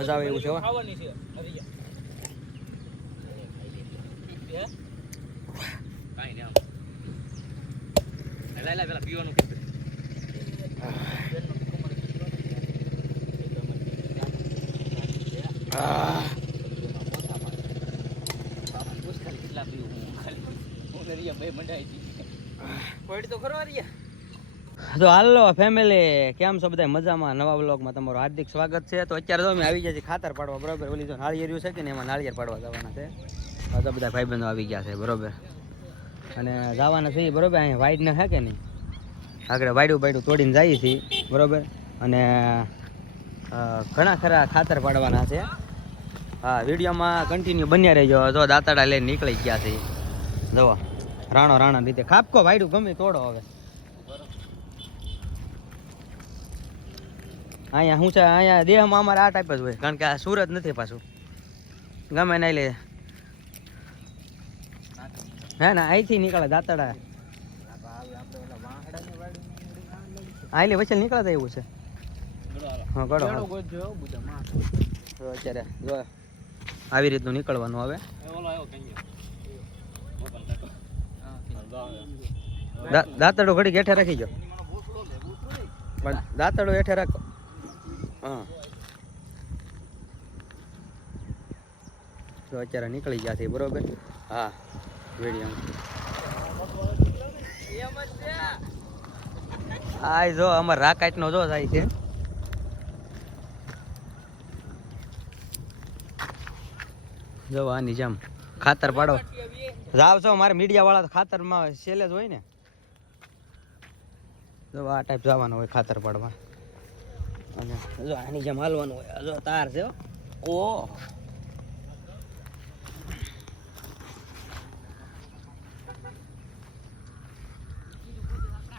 મજા આવે એવું છે પીવાનું કેટલા પીવું? હું ખાલી તો ખરો રિયા તો હાલો ફેમિલી કેમ છો બધા મજામાં? નવા બ્લોગમાં તમારું હાર્દિક સ્વાગત છે. તો અત્યારે તો અમે આવી ગયા છીએ ખાતર પાડવા, બરોબર? ઓલી જો નાળિયેરિયું છે કે ને એમાં નાળિયેર પાડવા જવાના છે. તો બધા ભાઈબંધો આવી ગયા છે, બરોબર? અને જવાના છે બરોબર? અહીંયા વાઈડ ના છે કે નહીં? આગળ વાયડું બાયડું તોડીને જઈએ છીએ, બરોબર? અને ઘણા ખરા ખાતર પાડવાના છે. હા, વિડીયોમાં કન્ટિન્યુ બન્યા રહેજો. જો દાંતડા લઈને નીકળી ગયા છે જવા રાણો રાણા રીતે ખાપકો વાયડું ગમે તોડો હવે. અહીંયા શું છે? અહીંયા દેહમાં અમારે આ ટાઈપ જ હોય. કારણ કે આ સુરત નથી પાછું. ગમે નહીં લે. હે ના, અહીંથી નીકળે દાંતડા હા લે વચ્ચે નીકળતા એવું છે. હા, ગળો અત્યારે જો આવી રીતનું નીકળવાનું. દા- દાંતડો ઘડી હેઠે રાખી જો પણ દાંતડો હેઠે રાખો. તો અત્યારે નીકળી ગયા છે બરોબર? હા. વીડિયો આ જો અમાર રાકાઈટ નો જો થાય છે. જો આ નિજામ ખાતર પાડો. જાવ છો મારે મીડિયા વાળા તો ખાતરમાં સેલે જ હોય ને. જો આ ટાઈપ જવાનું હોય ખાતર પાડવા. અને જો આની જેમ હાલવાનું હોય. જો તાર છે હો. ઓ.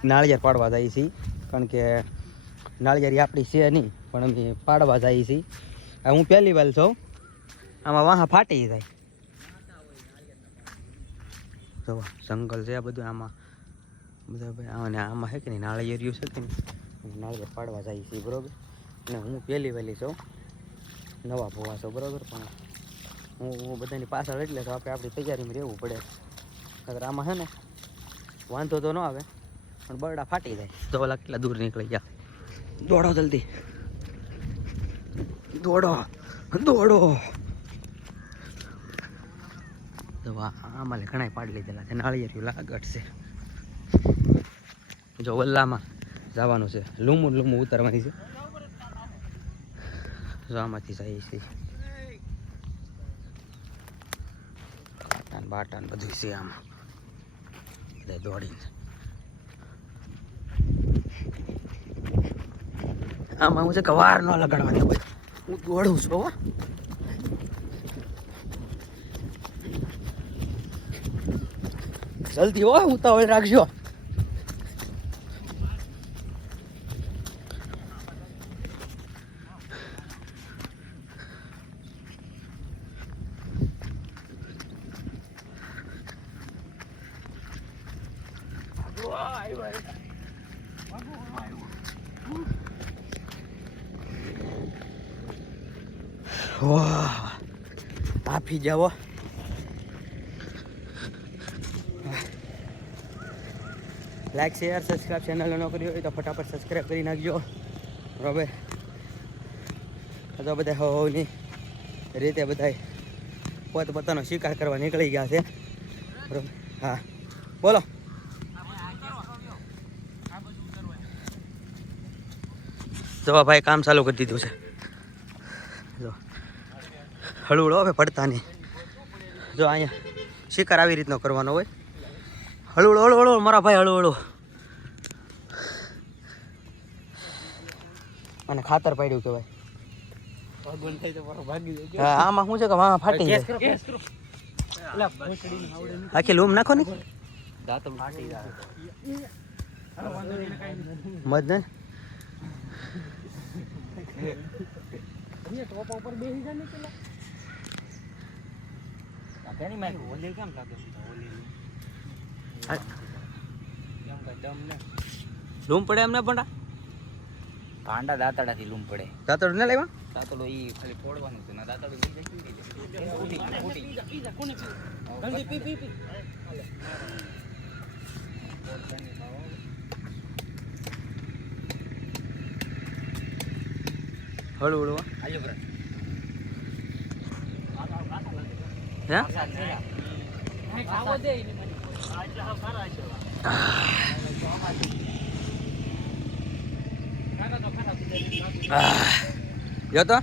નાળિયેર પાડવા જાય છે. કારણ કે નાળિયેરી આપણી છે નહીં પણ અમે પાડવા જાય છે. હું પહેલી વાર છું. આમાં વાહ ફાટી જાય. જો જંગલ છે આ બધું આમાં. બધા ભાઈ આને આમાં છે કે નહીં? નાળિયેરિયું છે કે નહીં? નાળિયેર પાડવા જાય છે બરોબર? અને હું પહેલી વહેલી છું. નવા ભોવા છો બરાબર? પણ હું હું બધાની પાછળ એટલે તો આપણે આપણી તૈયારીમાં રહેવું પડે. નકર આમાં છે ને વાંધો તો ન આવે પણ બરડા ફાટી જાય. તો ઓલા કેટલા દૂર નીકળી ગયા? દોડો જલ્દી. દોડો દોડો. તો આ- આમાં ઘણા પાડી લીધેલા છે નાળિયેરિયું લાગટ છે. જો વલ્લામાં જવાનું છે લૂમું લૂમું ઉતરવાની છે. આમાંથી જાય છે. કાંટાન બાટાન બધું છે આમાં. બધા દોડીને. આમાં હું છે કવાર ન લગાડવાની હોય. હું દોડું છું, હો. જલ્દી, હો, ઉતાવળ રાખજો. વાહ તાપી જાવ લાઈક શેર સબસ્ક્રાઈબ ચેનલ ન કરી હોય તો ફટાફટ સબસ્ક્રાઈબ કરી નાખજો. બરાબર તો બધા હોવની રીતે બધા પોત પોતાનો શિકાર કરવા નીકળી ગયા છે. બરાબર? હા. બોલો. જો ભાઈ કામ ચાલુ કરી દીધું છે. જો. હળવળો હવે પડતા નહીં. જો અહીંયા શિકાર આવી રીતનો કરવાનો હોય. હળુડો હળુ હળુ મારા ભાઈ હળુ હળુ અને ખાતર પાડ્યું કહેવાય. ભગવાન થાય તો મારો ભાગી જાય. હા, આમાં શું છે કે વાહ ફાટી જાય. આખી લૂમ નાખો ને. દાંતણ અહીંયા ટોપા ઉપર બેસી જાય ને પેલા. આ કેની ઓલી કેમ લાગે ઓલી કેમ કાંઈ દમ ને લૂમ પડે એમને પણ ભાંડા દાંતડાથી લૂમ પડે દાંતડું ના લેવા દાંતડો ઈ ખાલી ફોડવાનું છે ને દાંતડો લઈ જાય ફૂટી બ્રશ. હે? જો તો?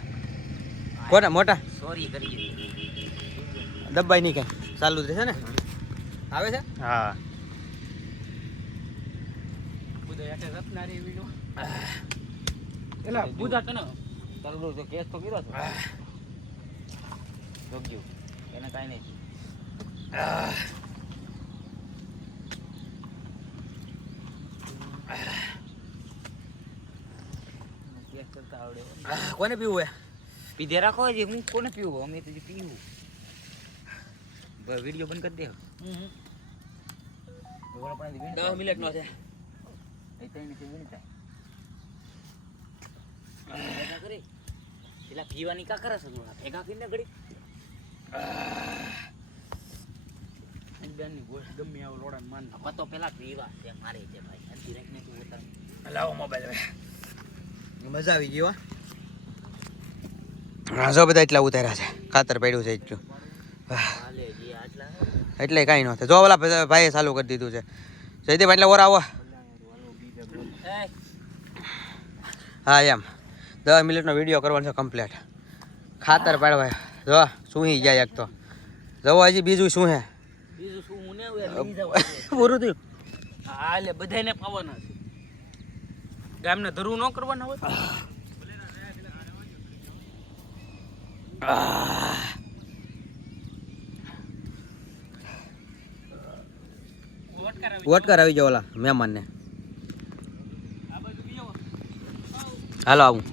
કોના મોટા? સોરી કરી દબાઈ નહીં કઈ ચાલુ જ રહેશે ને? આવે છે? હા. એલા બુધા તને તારું તો કેસ તો કર્યો હતો જોગ્યું એને કાંઈ નહીં. કેસ કરતા આવડે. કોને પીવું હે પીધે રાખો હજી હું કોને પીવું? અમે તો પીવું. વીડિયો બંધ કરી દે. દસ મિનિટ નો છે. એ તો વીણતા. ભેગા કરી. પેલા પીવાની કા કરે છે તું? આ ભેગા કરીને ઘડી. બેનની ગોશ ગમે આવો લોડા માન તો પેલા પીવા છે મારે છે ભાઈ. અંતિ રાખને તું ઉતાર લાવો મોબાઈલ હવે. મજા આવી ગઈ હો. જો બધા એટલા ઉતાર્યા છે. ખાતર પડ્યું છે એટલું. હાલે જી આટલા. એટલે કાંઈ ન થાય. જો ઓલા ભાઈએ ચાલુ કરી દીધું છે. જયદેવ એટલે ઓર આવો. હા એમ. દસ મિનિટનો વીડિયો કરવાનો છે કમ્પ્લીટ ખાતર પાડવા જો શું જાય એક તો. જવો હજી બીજું શું હે? બીજું શું હું પૂરું થયું. હાલે બધાને પાવાના છે. ગામને ધરું ન કરવાના હોય વોટકર આવી જાવ ઓલા મહેમાનને. હાલો આવું.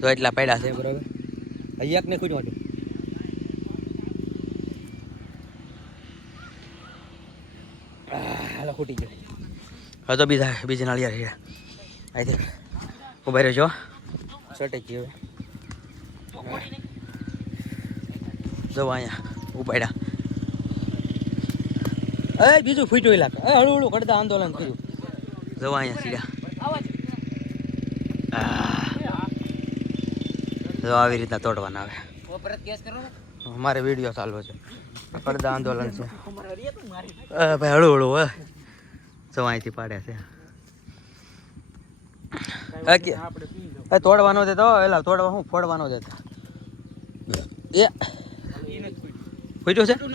તો એટલા પડ્યા છે, બરાબર? અહીંયા ને ખુશ માટે. હાલો, ખૂટી ગયો. હવે તો બીજા, બીજી નાળિયા રહ્યા આઈ થિંક ઊભા રહેજો. સટે ગયો. જો અહીંયા ઉપાડ્યા એ, બીજું ફૂટ્યું ઇલાકા એ, હળું કરતા આંદોલન કર્યું. જવા અહીંયા સીડા જો આવી રીતના તોડવાના આવે અમારે વીડિયો ચાલુ છે. પડદા આંદોલન છે. તું ભાઈ હળું હળું હોય જો અહીંથી પાડ્યા છે. એ તોડવાનો છે તો એલા તોડવા હું ફોડવાનો છે તો. એ. ફૂટ્યું. છે? ફૂટું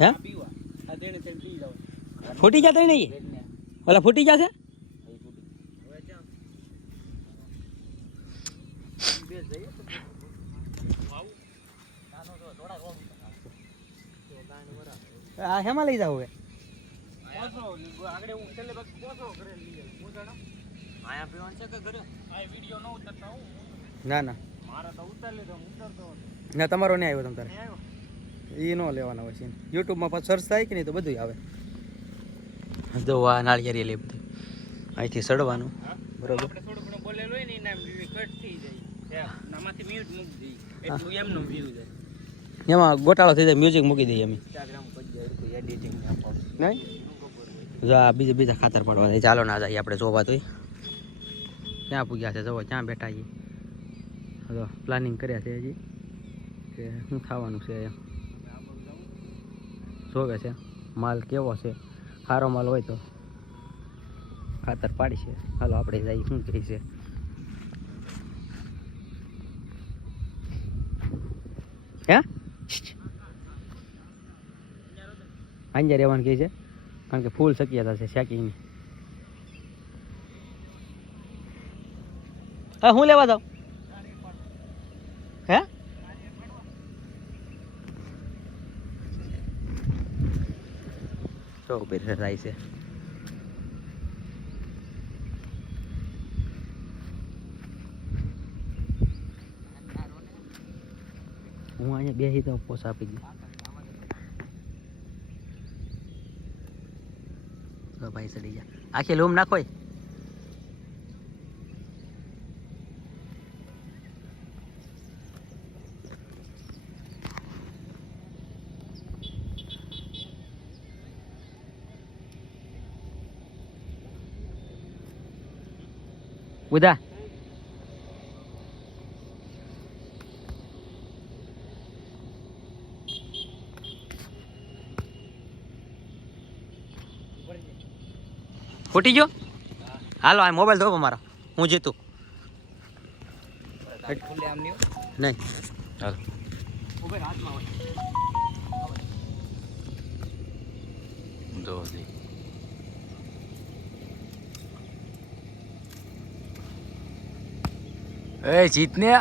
હે? ફૂટી જતા નહીં? ઓલા ફૂટી જશે આ હેમાં લઈ જાવ હવે. ન ઉતરતા હું ના. ના મારા તો ઉતાર લીધો હું ઉતરતો હતો ના તમારો નહીં આવ્યો તમ તારે. આવ્યો એ ન લેવાના હોય છે યુટ્યુબમાં પાછું સર્ચ થાય કે નહીં તો બધું આવે. જો આ નાળિયેરી લે બધું. અહીંથી સડવાનું. બરોબર? એમાં ગોટાળો થઈ જાય મ્યુઝિક મૂકી દઈએ અમે. નહીં? જો આ બીજા બીજા ખાતર પાડવા. ચાલો ના જઈએ આપણે જોવા તોય. ક્યાં પૂગ્યા છે? જવો ક્યાં બેઠા છીએ. હવે પ્લાનિંગ કર્યા છે હજી. કે શું થવાનું છે એમ? જોવે છે. માલ કેવો છે? સારો માલ હોય તો ખાતર પાડી છે. હાલો, આપણે જઈએ. શું કહે છે? હે? અંજાર રહેવાનું કહે છે? કારણ કે ફૂલ શક્યતા છે શાકીની. હા, હું લેવા જાઉં હે તો ઊભી થાય છે હું અહીંયા બેસી તો પોસ આપી દઉં. ભાઈ ચડી ગયા. આખી લૂમ નાખો ઉદા ફૂટી ગયો? હાલો આ મોબાઈલ ધોકો મારો. હું જીતું. નહીં. હાલો. જો એ જીતને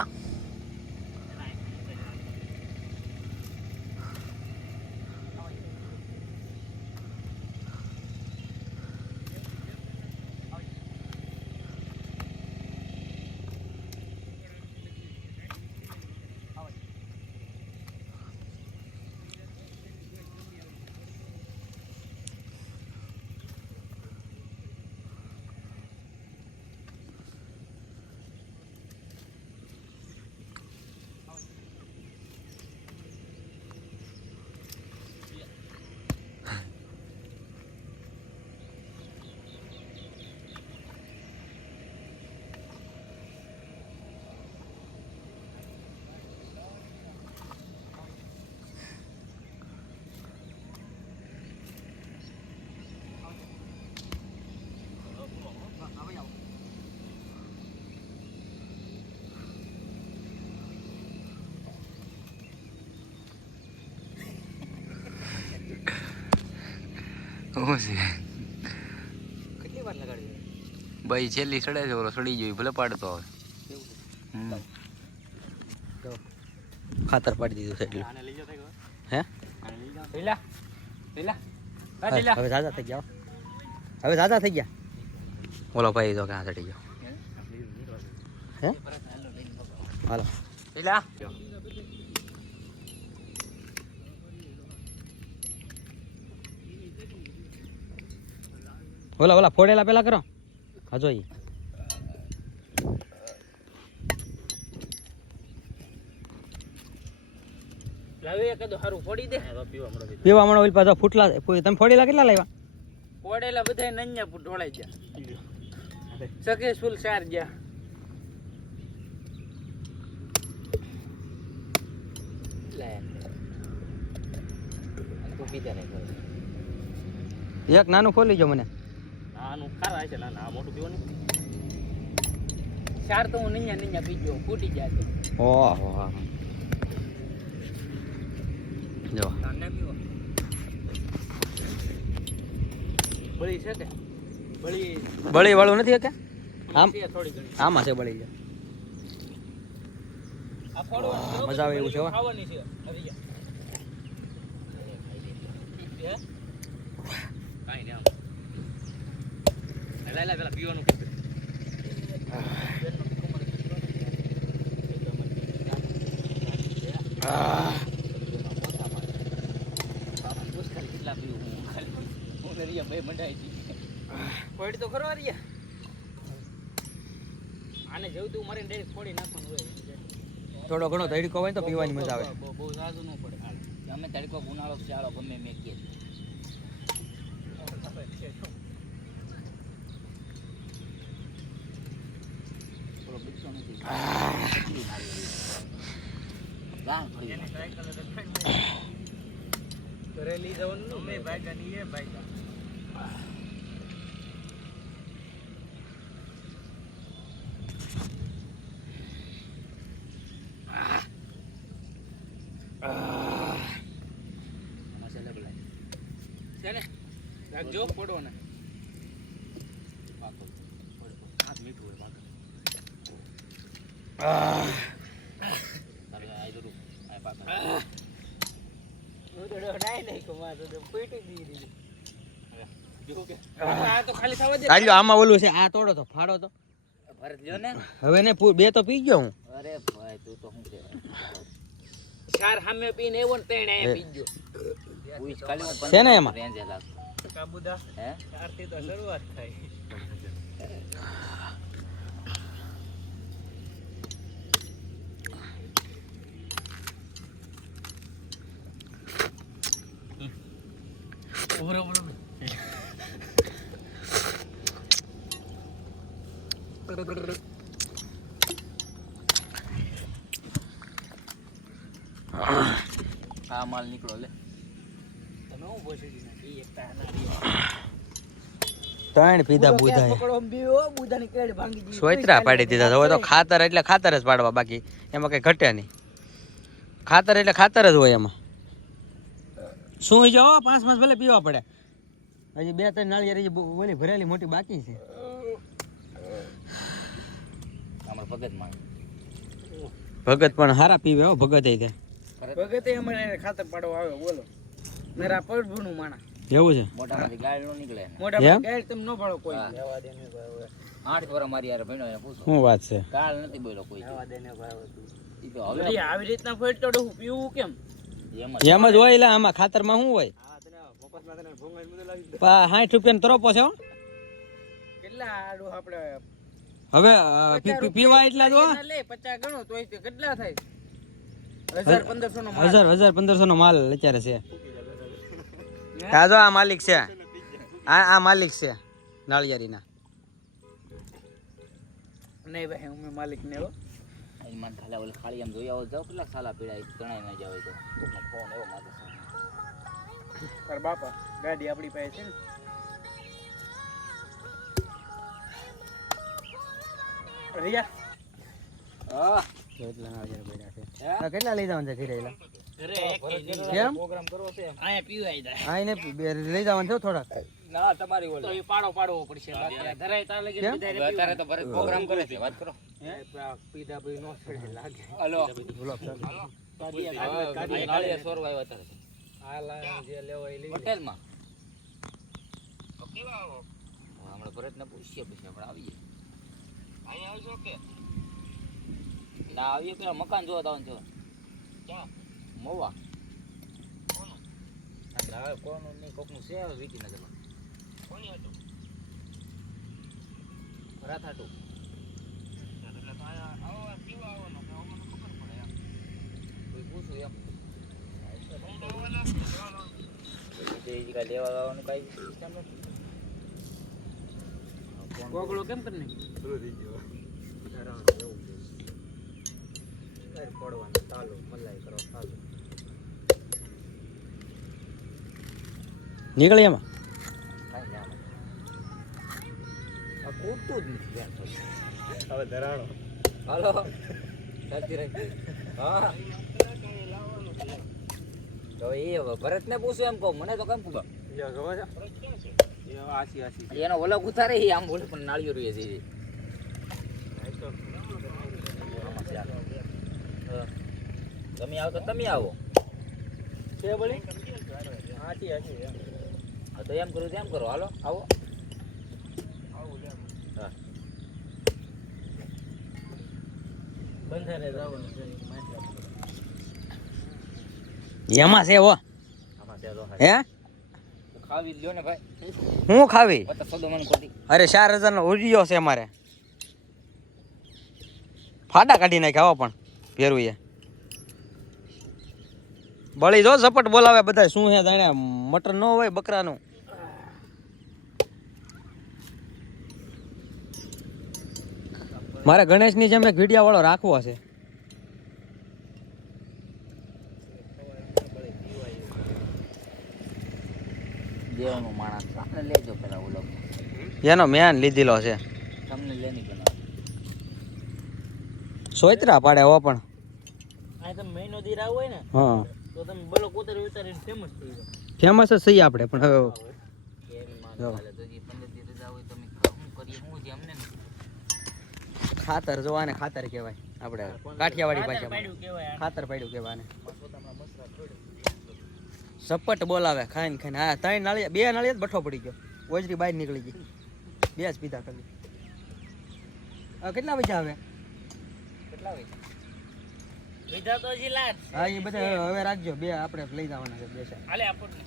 છે? કેટલી વાર લગાડી ભાઈ છેલ્લી સડે છે ઓલો સડી ગયો ભલે પાડતો હવે. હમ. ખાતર પાડી દીધું છે એટલું. આને લઈ હે? હવે ઝાઝા થઈ ગયા હવે ઝાઝા થઈ ગયા. ઓલો ભાઈ તો ક્યાં ચડી ગયો? હે? હાલો. લીલા ઓલા ઓલા ફોડેલા પેલા કરો. હજો ઈ. લાવે કદો હારું ફોડી દે. પીવા મળો ઓલી પાછા ફૂટલા તમે ફોડેલા કેટલા લાવ્યા? ફોડેલા બધા નન્યા ફૂટ ઢોળાઈ ગયા. સુલ ચાર ગયા. એક નાનું ખોલી જો મને. આનું ખારા છે ના મોટું પીવો ને ચાર તો હું નન્યા નન્યા પી ગયો ફૂટી ગયા છે. ઓહો જો. બળી છે કે? બળી બળી વાળું નથી કે આમ થોડી ઘણી. આમાં છે બળી છે મજા આવે એવું છે ખાવાની છે હરી ગયા. હે? કાંઈ નહીં આમ લા લા પેલા પીવાનું કીધું. ફોડી તો ખરો રિયા આને જેવું તું મારે ડાયરેક્ટ ફોડી નાખવાનું હોય થોડો ઘણો તડકો હોય તો પીવાની મજા આવે. બહુ- ઝાઝું ન પડે. અમે તડકો ઉનાળો ચાળો ગમે મેકીએ થોડો બીજો નથી ગામ ફરી ઘરે લઈ જવાનું ભાઈ ભાગ્યા ની એ ભાગ્યા છે ને રાખજો પડો ને હાથ મીઠું હોય પાછું. તારે આ જરૂર આ પાછળ. હું તો ડાય નહીં કમાતો તો પીટી દીધી જો આ તો ખાલી થવા દે આમાં ઓલું છે આ તોડો તો ફાડો તો. ભરત લ્યો ને? હવે ને બે તો પી ગયો હું. અરે ભાઈ તું તો શું કે ચાર સામે પીને એવો ને તેણે એ. પી ગયો. છે ને એમાં? રેન્જ લાગતો. કાબુદા. હે? ચારથી તો શરૂઆત થાય. આ માલ નીકળો લે. તમે હું બોસી એકતા એક તાના ત્રણ પીધા દીધી. સોયત્રા પાડી દીધા હવે તો ખાતર એટલે ખાતર જ પાડવા બાકી. એમાં કઈ ઘટે નહીં. ખાતર એટલે ખાતર જ હોય એમાં. શું હોય જાઓ પાંચ માસ ભલે પીવા પડે. હજી બે ત્રણ નાળિયેર હજી ઓલી ભરેલી મોટી બાકી છે અમાર ભગતમાં ભગત પણ હારા પીવે હો ભગત એ ભગતે અમારે ખાતર પાડવા આવે બોલો. મેરા પડભુનું માણા. એવું છે? મોટા માંથી ગાળ નો નીકળે મોટા એમ? ગાય તમે નો ભાડો કોઈ. લેવા દે ને ભાઈ આઠ વર્ષ મારી યાર ભણ્યો એને પૂછો. શું વાત છે? કાળ નથી બોલ્યો કોઈ લેવા દે ને ભાઈ તો હવે આવી રીતના ડોહું પીવું કેમ? એમ જ. એમ જ હોય એટલે આમાં ખાતરમાં શું હોય? સાઠ રૂપિયા તરોપો છે કેટલા આડું આપણે હવે પીવા એટલા હો. લે પચાસ ગણો તોય કેટલા થાય? હજાર પંદરસો નો હજાર હજાર પંદરસો નો માલ અત્યારે છે. આ જો આ માલિક છે. આ આ માલિક છે નાળિયેરીના. નહીં ભાઈ હું માલિક ને હો. માન ખાલા ઓલે ખાલી આમ જોઈ આવો જાવ કેટલા સાલા પીડાય ગણાય ના જાવ તો. ફોન એવો માથે બાપા ગાડી આપણી પાસે છે ને. રિયા હા. કેટલા નાળિયેર પડ્યા છે કેટલા લઈ જવાનું છે ઘરે એલા? કેમ કેમ? પ્રોગ્રામ કરવો છે. અહીંયા પીવાય જાય. આ એને બે- લઈ જવાના છે હો થોડાક. ના તમારી તો ઓલે એ પાડો આવજો કે? પછી નો આવ્યા જે પછી પેલા મકાન જોવા જવાનું. છે મોવા. અને હવે કોનું નહીં કોકનું છે હવે વિકીનગરમાં રાથાટું કોઈ પૂછું એમ. તે ઈ કાંઈ લેવા આવવાનું કાંઈ સિસ્ટમ નથી. કોણ ગોગળો કેમ કરી નાખ્યો? પડવાનું ચાલુ મલાઈ કરો ચાલુ. નીકળી એમાં? કૂદતું જ નથી. હવે ધરાણો. હાલો. ચાલતી રહી. હા. તો એ હવે ભરતને પૂછું એમ કહું મને તો કેમ પૂછો એનો ઓલો ઉતારે એ આમ બોલે પણ નાળિયો રહી છે છે તમે આવો તો તમે આવો. છે વળી? હાચી, હાચી, એમ. હા તો એમ કરું એમ કરો. હાલો આવો. એમાં છે હો. હા. ખાવી લ્યો ને ભાઈ. હું ખાવી? અરે ચાર હજાર નો ઉડિયો છે અમારે. ફાટા કાઢી નાખ્યા હો પણ ભેરું એ બળી જો ઝપટ બોલાવે બધા શું હે જાણે મટર ન હોય બકરાનું. મારે ગણેશની જેમ એક વિડિયા વાળો રાખવો છે. દેવાનું માણસ આપણે લેજો પેલા ઓલો. એનો મેન લીધેલો છે. તમને લેની બનાવ. સોયત્રા પાડે હો પણ. આ તમે મહિનો દી રાવ હોય ને હા. તો તમે બોલો ઉતારી ઉતારીને ફેમસ થઈ જાવ ફેમસ જ છીએ આપણે પણ હવે ખાતર જોવાને ખાતર કહેવાય. આપણે કાઠિયાવાડી ભાષામાં. ખાતર પાડ્યું કહેવાય આને. સપટ બોલાવે ખાઈને ખાઈને. હા ત્રણ નાળિયા બે નાળિયા જ બઠો પડી ગયો. ઓજરી બહાર નીકળી ગઈ. બે જ પીધા ખાલી. હવે કેટલા પૈસા આવે કેટલા હોય તો હજી લાટ હા એ બધા હવે- રાખજો. બે આપણે લઈ જવાના છે બે હાલે આપણને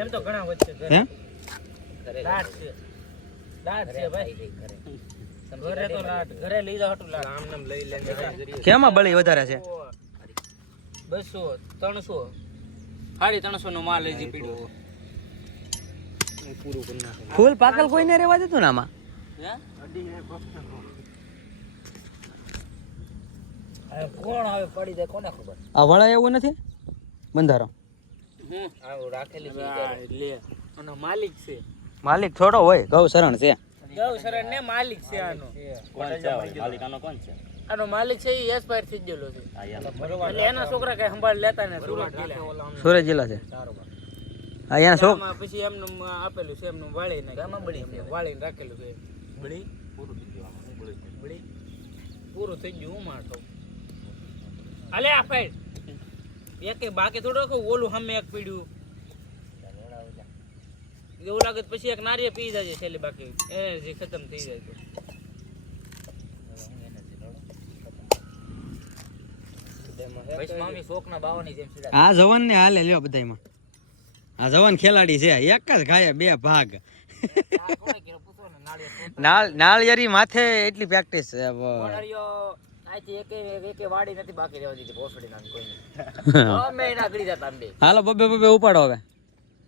એમ તો ઘણા વચ્ચે હે? લાટ છે. લાટ છે ભાઈ. ઘરે. તો લાટ. ઘરે લઈ જાવ લાટ. આમ નામ લઈ લે કેમાં બળી વધારે છે? બસો ત્રણસો. સાડી ત્રણસો નો માલ હજી પીડ્યો પૂરું કરી નાખે ફૂલ પાકલ કોઈને રેવા દેતું ને આમાં? કોણ આવે પડી જાય કોને ખબર? આ વળાય એવું નથી? બંધારો આવું રાખેલી છે લે. આનો માલિક છે. માલિક થોડો હોય ગૌ શરણ છે. ગૌ શરણ ને માલિક છે આનો. કોણ છે માલિકાનો કોણ છે? આનો માલિક છે એ એક્સપાયર થઈ ગયેલો છે. એટલે એના છોકરા કઈ સંભાળ લેતા ને સુરત જિલ્લા સુરત જિલ્લા છે. હા એના શોખ પછી એમનું આપેલું છે એમનું વાળી ને ગામમાં બળી. વાળીને રાખેલું છે. બળી? પૂરું થઈ ગયું. બળી પૂરું થઈ ગયું હું મારતો. અલે આ ફાઈટ એક બાકી થોડો કે ઓલું હમે એક પીડ્યું. એવું લાગે પછી એક નારિયેળ પી જાય છે છેલ્લે બાકી. એનર્જી ખતમ થઈ જાય તો પછી મામી શોકના બાવાની જેમ સીધા આ જવાન ને હાલે લ્યો બધાયમાં. આ જવાન ખેલાડી છે. એક જ ખાય બે ભાગ. નાળિયેર નાળ નાળિયેરી માથે એટલી પ્રેક્ટિસ છે. હવે. કોણારીઓ આથી એકે એકે વાડી નથી બાકી રહેવા દીધી ભોસડી નાની કોઈને. અમે એના ગળી જતા અંબે હાલો બબે બબે ઉપાડો હવે.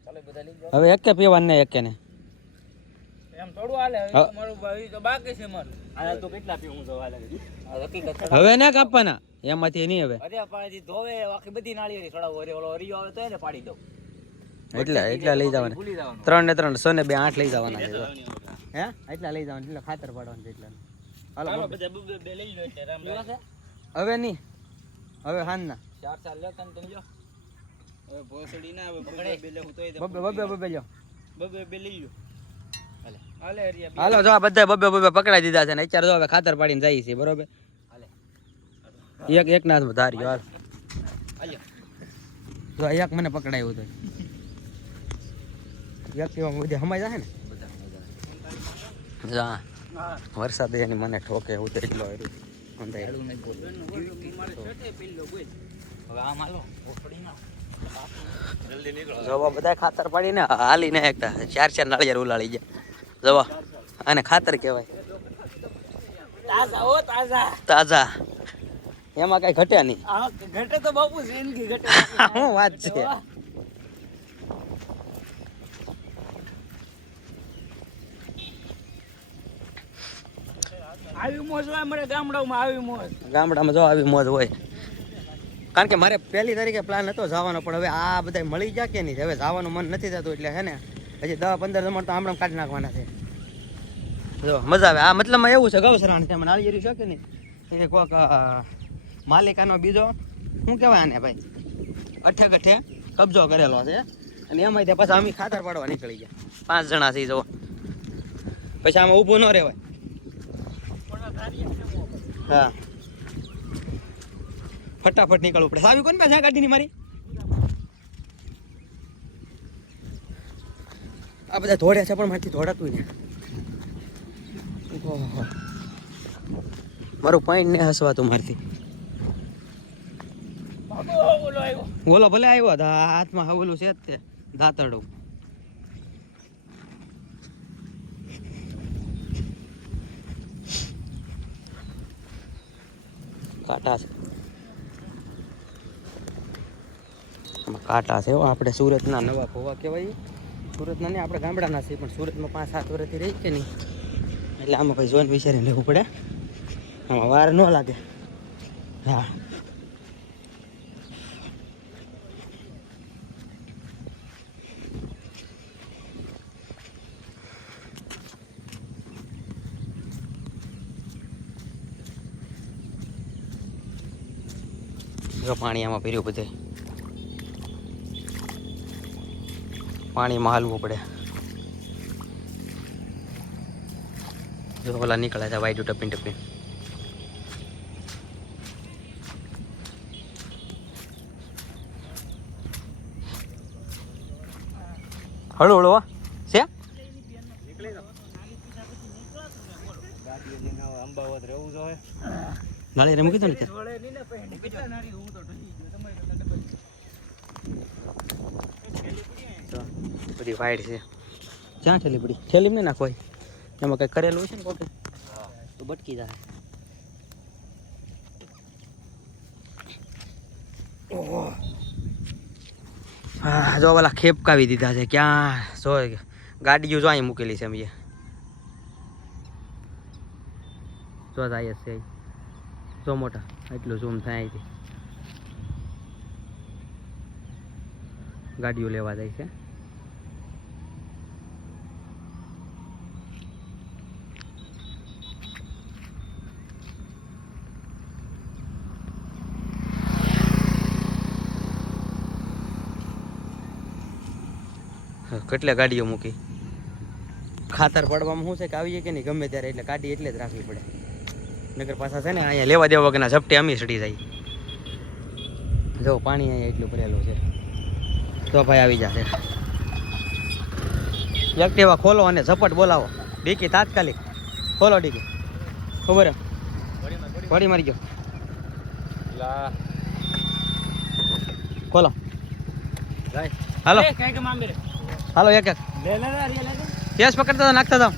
ચાલો બધા લઈ હવે એકે પીવાનું ને એકે ને. એમ થોડું હાલે મારું બાકી છે મારું. તો કેટલા પીવું. હવે ના કાપવાના? એમાંથી નહીં હવે. અરે પાણીથી ધોવે આખી બધી નાળી ઓલો હરિયો આવે તો એને પાડી દઉં. એટલા એટલા લઈ જવાના. ત્રણ ને ત્રણ સો ને બે આઠ લઈ જવાના છે. હે? એટલા લઈ જવાના એટલે ખાતર પાડવાનું છે એટલા. હાલો બધા બે બે લઈ લો એટલે રામ. હવે નહીં. હવે હાન ના ચાર ચાર લે તને તમે જો હવે ભોસડી ના હવે પકડે. બબે બબે બબે બબે લ્યો. બબે બે લઈ લો હાલે જો આ બધા બબે બબે પકડાઈ દીધા છે ને અત્યારે જો હવે ખાતર પાડીને જાય છે બરોબર? એક એક નાથ ધારી હાલ. જો એક મને પકડાયું તો. એક કેવા બધે હમાઈ જાય ને? જા વરસાદ એની મને ઠોકે તો એટલો નીકળો. જવા બધા ખાતર પાડીને હાલીને એકતા ચાર ચાર નાળિયેર ઉલાળી ગયા. જવા. અને ખાતર કહેવાય. તાજા ઓ તાજા. તાજા. એમાં કઈ ઘટે નહીં. ઘટે તો બાપુ જિંદગી ઘટે. શું વાત છે. આવી મોજ હોય અમારે ગામડામાં આવી મોજ. ગામડામાં જો આવી મોજ હોય. કારણ કે મારે પહેલી તારીખે પ્લાન હતો જવાનો પણ હવે આ બધા મળી ગયા કે નહીં? હવે જવાનું મન નથી થતું એટલે હે ને? હજી દસ પંદર જમણ તો આમણામ કાઢી નાખવાના છે. જો, મજા આવે. આ મતલબમાં એવું છે ગૌસરાણ છે. મને નાળિયેરી છે કે નહીં? એ કોક માલિકાનો બીજો, શું કહેવાય આને ભાઈ? અઠે કઠે કબજો કરેલો છે. અને એમાં તે પાછા અમે ખાતર પાડવા નીકળી ગયા. પાંચ જણા છે જો પછી આમાં ઊભું ન રહેવાય. હા. ફટાફટ નીકળવું પડે. સાવી કોણ પાસે ગાડીની મારી? આ બધા ધોડ્યા છે, પણ મારથી ધોડાતું ને. મારું પોઈન્ટ ને હસવાતું મારથી. બોલો, ભલે આવ્યો હાથમાં હવેલું છે જ તે, દાતરડું. કાંટા છે. કાંટા છે આપણે સુરતના નવા ભોવા કહેવાય. સુરતના નહીં, આપણે ગામડાના છીએ, પણ સુરતમાં પાંચ સાત વર્ષથી રહી કે નહીં? એટલે આમાં ભાઈ જોઈને વિચારીને લેવું પડે. આમાં વાર ન લાગે. હા. પાણી આમાં પીર્યું બધે. પાણીમાં હાલવું પડે જો ઓલા નીકળે છે વાઈટ ટપીન ટપી હળુ હળુ. છે નાળી રે મૂકી દો ને ત્યાં. બધી વાઈડ છે. ક્યાં ઠેલી પડી? ઠેલી નહીં નાખવાય. એમાં કંઈ કરેલું છે ને કોકે? તો બટકી જાય. હા, જો પેલા ખેપકાવી દીધા છે. ક્યાં? જો, ગાડીઓ જો અહીં મૂકેલી છે અમે જો થાય છે. જો મોટા એટલું ઝૂમ થાય અહીંથી. ગાડીઓ લેવા જાય છે. કેટલે ગાડીઓ મૂકી? ખાતર પડવામાં શું છે કે આવીએ કે નહીં ગમે ત્યારે એટલે ગાડી એટલે જ રાખવી પડે. નગર પાછા છે ને અહીંયા લેવા દેવા વગરના ઝપટે અમી સડી જાય. જો પાણી અહીંયા એટલું ભરેલું છે. તો ભાઈ આવી જશે એક્ટિવા ખોલો અને ઝપટ બોલાવો. ડીકી તાત્કાલિક. ખોલો ડીકી. ખબર? વળી મારી ગયો. ખોલો. હાલો. હાલો એક એક. કેસ પકડતા તો નાખતા જાઓ.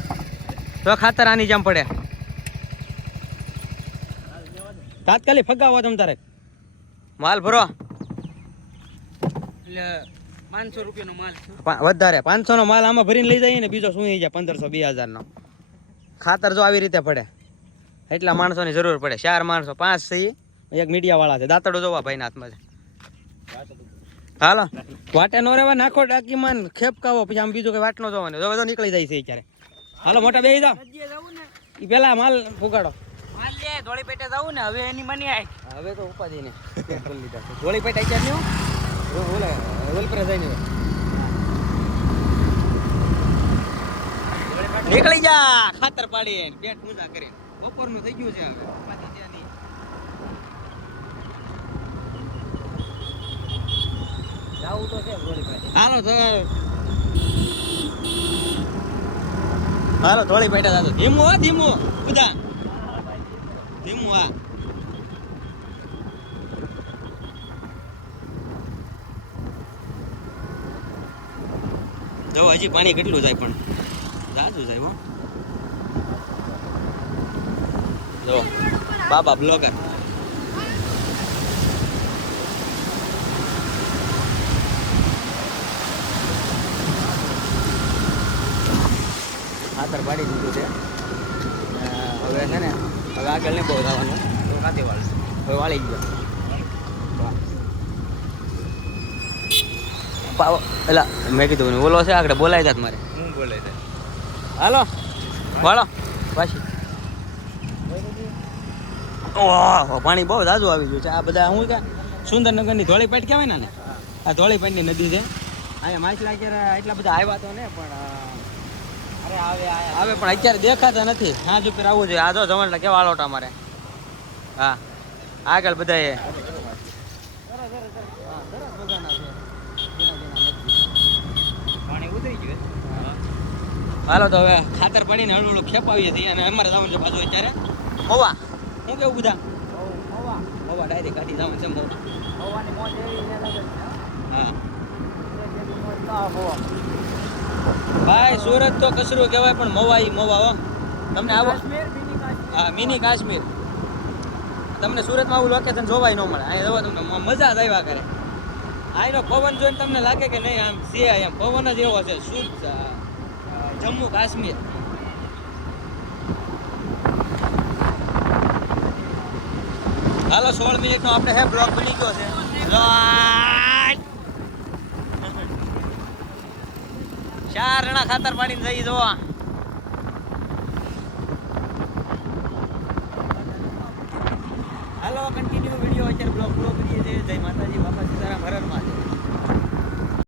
તો ખાતર આની જામ પડે. તાત્કાલિક ફગાવો તમ તારે. માલ ભરો. એટલે પાંચસો રૂપિયાનો માલ. વધારે. પાંચસો નો માલ આમાં ભરીને લઈ જઈએ ને બીજો શું જાય? પંદરસો બે હજાર નો ખાતર જો આવી રીતે પડે. એટલા માણસોની જરૂર પડે. ચાર માણસો પાંચ થઈ. એક મીડિયા વાળા છે. દાંતડો જોવા ભાઈ હાથમાં છે. હાલો. વાટે નો રેવા નાખો ડાકીમાં માં ખેપકાવો પછી આમ બીજું કઈ વાટ નો જોવાનું. હવે તો નીકળી જાય છે અત્યારે. હાલો મોટા બેસી જાઓ. એ પેલા માલ ફુગાડો માલ લે ધોળી પેટે જવું ને હવે એની મની આય. હવે તો ઉપાધિ ને ગોળી પેટ અત્યારે નહીં હો? ઓલે ઓલપરે જાય નહીં નીકળી જા ખાતર પાડી પેટ ઊંચા કરી બપોરનું થઈ ગયું છે હવે ઉપાધિ છે નહીં જાવું તો છે ગોળી પાસે હાલો, તો હાલો થોડી બેઠા દાદો ધીમું હો, ધીમું. બધા. ધીમું હા. જો, હજી પાણી કેટલું જાય પણ. જાજુ જાય હો. જો, બાબા બ્લોગર. ખાતર પાડી દીધું છે. હવે છે ને હવે આગળ નહીં બહુ થવાનું. તો કાંથી વાળશે હવે વાળી ગયો. પાવ એલા મેં કીધું ઓલો છે આગળ બોલાય જાત મારે. હું બોલાય છે હાલો વાળો પાછી. ઓહો પાણી બહુ જાજુ આવી ગયું છે. આ બધા શું કે સુંદરનગરની ધોળી પેટ કહેવાય ને? આ ધોળી પેટની નદી છે. અહીંયા માછલા અત્યારે એટલા બધા આવ્યા તો ને પણ આવે, પણ અત્યારે દેખાતા નથી. હાજ ઉપર આવવું જોઈએ. આ જો જમણ કેવા આલોટા મારે હા. આગળ બધા ગયું હાલો તો હવે ખાતર પડીને હળવું હળવું ખેપાવીએ છીએ અને અમારે જવાનું છે પાછું અત્યારે. હોવા. શું કેવું બધા? મોવા ડાયરેક્ટ કાઢી જવાનું છે મોવા હા. હોવા. ભાઈ સુરત તો કચરું કહેવાય પણ મોવા ઈ મોવા હો. તમને આવો. હા મિની કાશ્મીર. તમને સુરતમાં આવું લોકેશન જોવાય ન મળે. અહીંયા જવા તમને મજા જ આવ્યા કરે. અહીંનો પવન જોઈને તમને લાગે કે નહીં આમ છે એમ પવન જ એવો છે શુદ્ધ જમ્મુ કાશ્મીર. હાલો સોળ મિનિટનો આપણે હે બ્લોક બની ગયો છે. ચાર જણા ખાતર પાડીને જઈ જોવા. હાલો કન્ટિન્યુ વીડિયો અત્યારે બ્લોગ પૂરો કરીએ છીએ. જય માતાજી, બાપા સીતારામ હરણમાં